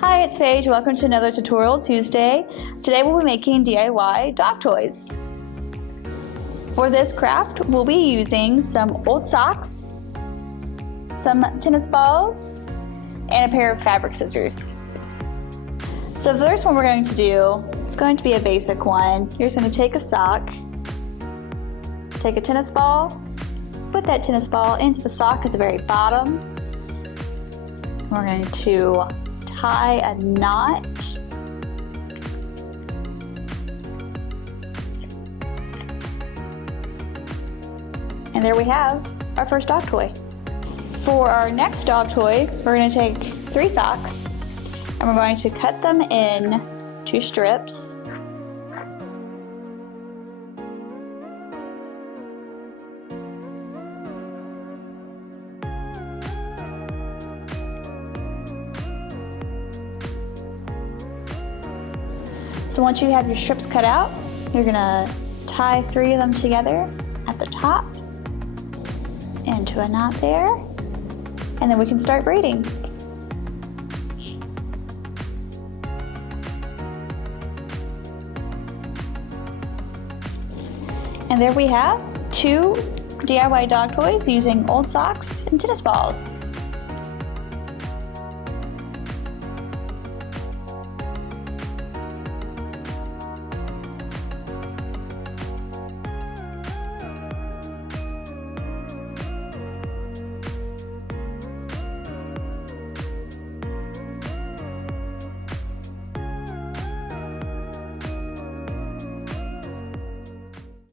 Hi, it's Paige. Welcome to another Tutorial Tuesday. Today we'll be making DIY dog toys. For this craft, we'll be using some old socks, some tennis balls, and a pair of fabric scissors. So the first one we're going to do, it's going to be a basic one. You're just going to take a sock, take a tennis ball, put that tennis ball into the sock at the very bottom. We're going to tie a knot. And there we have our first dog toy. For our next dog toy, we're going to take 3 socks and we're going to cut them in 2 strips. So once you have your strips cut out, you're gonna tie 3 of them together at the top into a knot there, and then we can start braiding. And there we have 2 DIY dog toys using old socks and tennis balls.